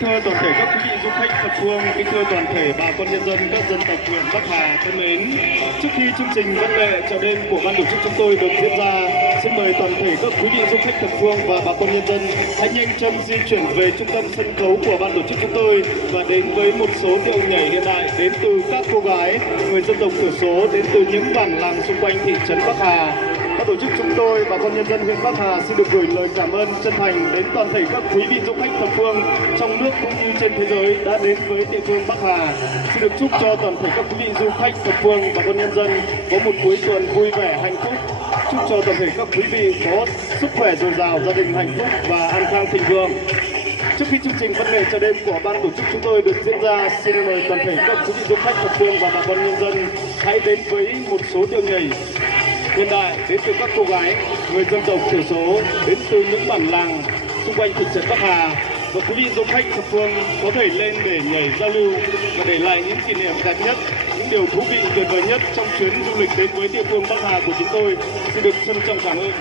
thưa toàn thể các quý vị du khách thập phương, kính thưa toàn thể bà con nhân dân các dân tộc huyện Bắc Hà thân mến. Trước khi chương trình văn nghệ chợ đêm của ban tổ chức chúng tôi được diễn ra, xin mời toàn thể các quý vị du khách thập phương và bà con nhân dân hãy nhanh chân di chuyển về trung tâm sân khấu của ban tổ chức chúng tôi và đến với một số điệu nhảy hiện đại đến từ các cô gái người dân tộc thiểu số đến từ những bản làng xung quanh thị trấn Bắc Hà. Ban tổ chức chúng tôi, bà con nhân dân huyện Bắc Hà xin được gửi lời cảm ơn chân thành đến toàn thể các quý vị du khách thập phương trong nước cũng như trên thế giới đã đến với địa phương Bắc Hà. Xin được chúc cho toàn thể các quý vị du khách thập phương, bà con nhân dân có một cuối tuần vui vẻ, hạnh phúc. Chúc cho toàn thể các quý vị có sức khỏe dồi dào, gia đình hạnh phúc và an khang thịnh vượng. Trước khi chương trình văn nghệ chợ đêm của ban tổ chức chúng tôi được diễn ra, xin mời toàn thể các quý vị du khách thập phương và bà con nhân dân hãy đến với một số điệu nhảy hiện đại đến từ các cô gái người dân tộc thiểu số đến từ những bản làng xung quanh thị trấn Bắc Hà. Và quý vị du khách thập phương có thể lên để nhảy giao lưu và để lại những kỷ niệm đẹp nhất, những điều thú vị tuyệt vời nhất trong chuyến du lịch đến với địa phương Bắc Hà của chúng tôi. Xin được trân trọng cảm ơn.